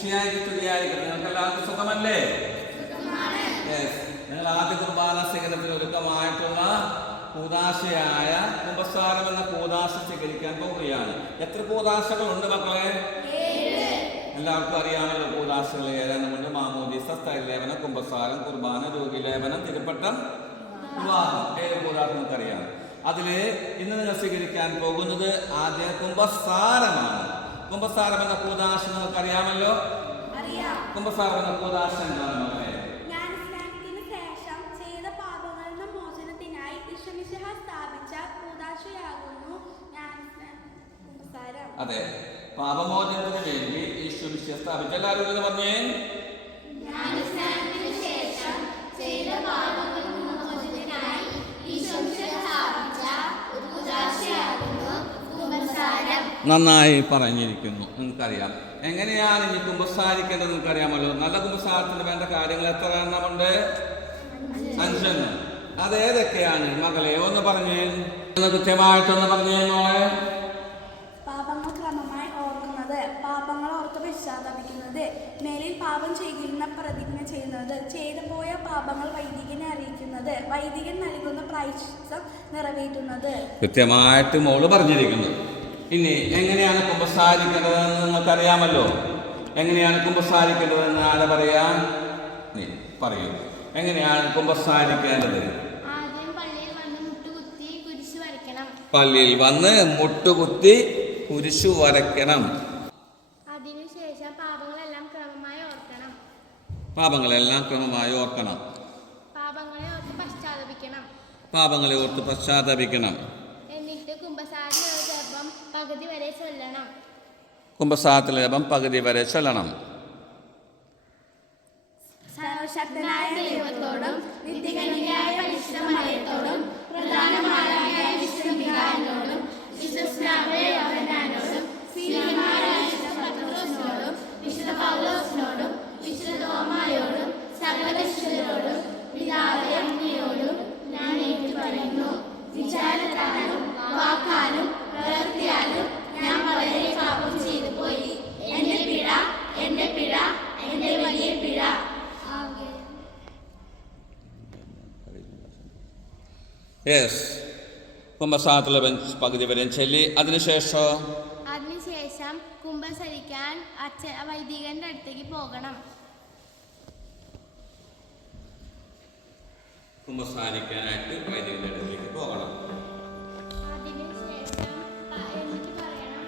മിശിഹായ്ക്ക് സ്തുതിയായിരിക്കട്ടെ. നിങ്ങൾക്ക് എല്ലാവർക്കും സുഖമല്ലേ? നിങ്ങൾ ആദ്യ കുർബാന സ്വീകരണത്തിൽ ഒരുക്കമായിട്ടുള്ള കൂദാശയായ കുമ്പസാരം എന്ന കൂദാശ സ്വീകരിക്കാൻ പോവുകയാണ്. എത്ര കൂദാശകളുണ്ട് മക്കളെ? എല്ലാവർക്കും അറിയാമല്ലോ കൂദാശകൾ ഏതാണ്ട് മാമോദീസ, സ്ഥലലേപനം, കുമ്പസാരം, കുർബാന, രോഗിലേപനം, തിരുപ്പട്ടം, വിവാഹം. 7 കൂദാശ നമുക്കറിയാം. അതില് ഇന്ന് നിങ്ങൾ സ്വീകരിക്കാൻ പോകുന്നത് ആദ്യ കുമ്പസാരമാണ്. കുമ്പസാരം എന്ന കൂദാശ നമുക്കറിയാമല്ലോ. കുമ്പസാരം എന്ന കൂദാശ എന്താണ്? അതെ, പാപമോചനത്തിന് വേണ്ടി യേശു മിശിഹ സ്ഥാപിച്ച. എല്ലാവരും എന്ന് പറഞ്ഞേ, നന്നായി പറഞ്ഞിരിക്കുന്നു. നിങ്ങൾക്കറിയാം എങ്ങനെയാണ് ഇനി കുമ്പസാരിക്കേണ്ടത്. നിങ്ങൾക്കറിയാമല്ലോ. നല്ല കുമ്പസാരത്തിന് വേണ്ട കാര്യങ്ങൾ എത്ര എണ്ണമുണ്ട്? 5 എണ്ണം. അതേതൊക്കെയാണ് മകളെ? ഒന്ന് പറഞ്ഞേ, കൃത്യമായിട്ടൊന്ന് പറഞ്ഞേ മോളെ. പാപങ്ങൾ ക്രമമായി ഓർക്കുന്നത്, പാപങ്ങൾ ഓർത്ത് പശ്ചാത്തപിക്കുന്നത്, മേലിൽ പാപം ചെയ്യുന്ന പ്രതിജ്ഞ ചെയ്യുന്നത്, ചെയ്തു പോയ പാപങ്ങൾ വൈദികനെ അറിയിക്കുന്നത്, വൈദികൻ നൽകുന്ന പ്രായശ്ചിത്തം നിറവേറ്റുന്നത്. കൃത്യമായിട്ട് മോള് പറഞ്ഞിരിക്കുന്നു. ഇനി എങ്ങനെയാണ് കുമ്പസാരിക്കേണ്ടതെന്ന് നിങ്ങൾക്കറിയാമല്ലോ. എങ്ങനെയാണ് കുമ്പസാരിക്കേണ്ടതെന്ന് ആരെ പറയാം? നീ പറയൂ. എങ്ങനെയാണ് കുമ്പസാരിക്കേണ്ടത്? പള്ളിയിൽ വന്ന് മുട്ടുകുത്തി കുരിശു വരയ്ക്കണം. അതിനുശേഷം പാപങ്ങളെല്ലാം ക്രമമായി ഓർക്കണം. പാപങ്ങളെ ഓർത്ത് പശ്ചാത്തപിക്കണം. എന്നിട്ട് കുമ്പസാരജപം പകുതി വരെ ചൊല്ലണം. സർവശക്തനായ ദൈവത്തോടും നിത്യകന്യകയായ പരിശുദ്ധ മറിയത്തോടും പ്രധാനമായ വിശുദ്ധപിതാവിനോടും വിശ്വസ്തനായ യോഹന്നാനോടും ശ്ലീഹന്മാരായ വിശുദ്ധ പത്രോസിനോടും വിശുദ്ധ പൗലോസിനോടും വിശുദ്ധ തോമായോടും സകല വിശുദ്ധരോടും പിതാവേ അങ്ങയോടും ഞാൻ ഏറ്റുപറയുന്നു. വിചാരത്താലും വാക്കാലും പ്രവൃത്തിയാലും ഞാൻ വളരെ പാപം ചെയ്തു പോയി. എന്റെ പിഴ, എന്റെ വലിയ പിഴ. കുമ്പസാരത്തിലെ പകുതി വരെ ചൊല്ലി അതിനുശേഷം കുമ്പസരിക്കാൻ വൈദികന്റെ അടുത്തേക്ക് പോകണം. കുമ്പസാരിക്കാനായിട്ട് വൈദികന്റെ അടുത്തേക്ക് പോകണം. അതിനുശേഷം എന്നിട്ട് പറയണം,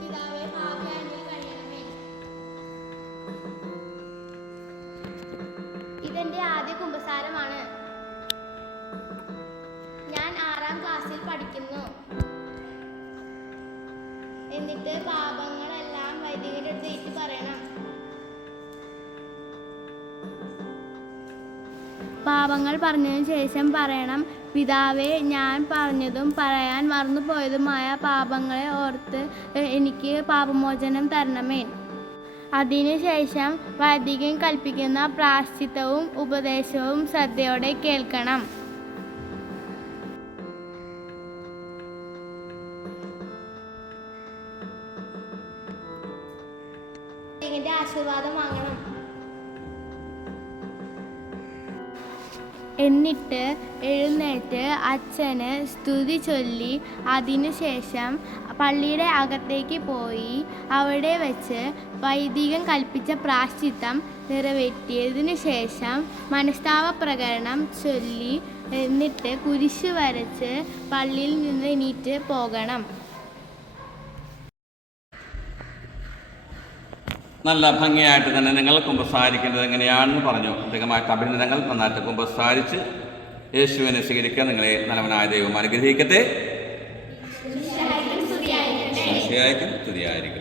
പിതാവേ പാപിയാണ്ടിൽ കഴിയണമേ. ഇതെന്റെ ആദ്യ കുമ്പസാരമാണ്. ഞാൻ 6ാം ക്ലാസ്സിൽ പഠിക്കുന്നു. എന്നിട്ട് പാപങ്ങളെല്ലാം വൈദികരുടെ അടുത്ത് പറയണം. പാപങ്ങൾ പറഞ്ഞതിന് ശേഷം പറയണം, പിതാവേ ഞാൻ പറഞ്ഞതും പറയാൻ മറന്നുപോയതുമായ പാപങ്ങളെ ഓർത്ത് എനിക്ക് പാപമോചനം തരണമേ. അതിനുശേഷം വൈദികൻ കൽപ്പിക്കുന്ന പ്രായശ്ചിത്തവും ഉപദേശവും ശ്രദ്ധയോടെ കേൾക്കണം. വൈദികന്റെ ആശീർവാദം വാങ്ങണം. എന്നിട്ട് എഴുന്നേറ്റ് അച്ഛന് സ്തുതി ചൊല്ലി അതിനുശേഷം പള്ളിയുടെ അകത്തേക്ക് പോയി അവിടെ വെച്ച് വൈദികൻ കൽപ്പിച്ച പ്രായശ്ചിത്തം നിറവേറ്റിയതിനു ശേഷം മനസ്താപപ്രകരണം ചൊല്ലി എന്നിട്ട് കുരിശ് വരച്ച് പള്ളിയിൽ നിന്ന് എണീറ്റ് പോകണം. നല്ല ഭംഗിയായിട്ട് തന്നെ നിങ്ങൾ കുമ്പസാരിക്കേണ്ടത് എങ്ങനെയാണെന്ന് പറഞ്ഞു. പ്രത്യേകമായിട്ട് അഭിനന്ദനങ്ങൾ. നന്നായിട്ട് കുമ്പസാരിച്ച് യേശുവിനെ സ്വീകരിക്കാൻ നിങ്ങളെ നല്ലവനായ ദൈവം അനുഗ്രഹിക്കട്ടെ. സ്തുതിയായിരിക്കും.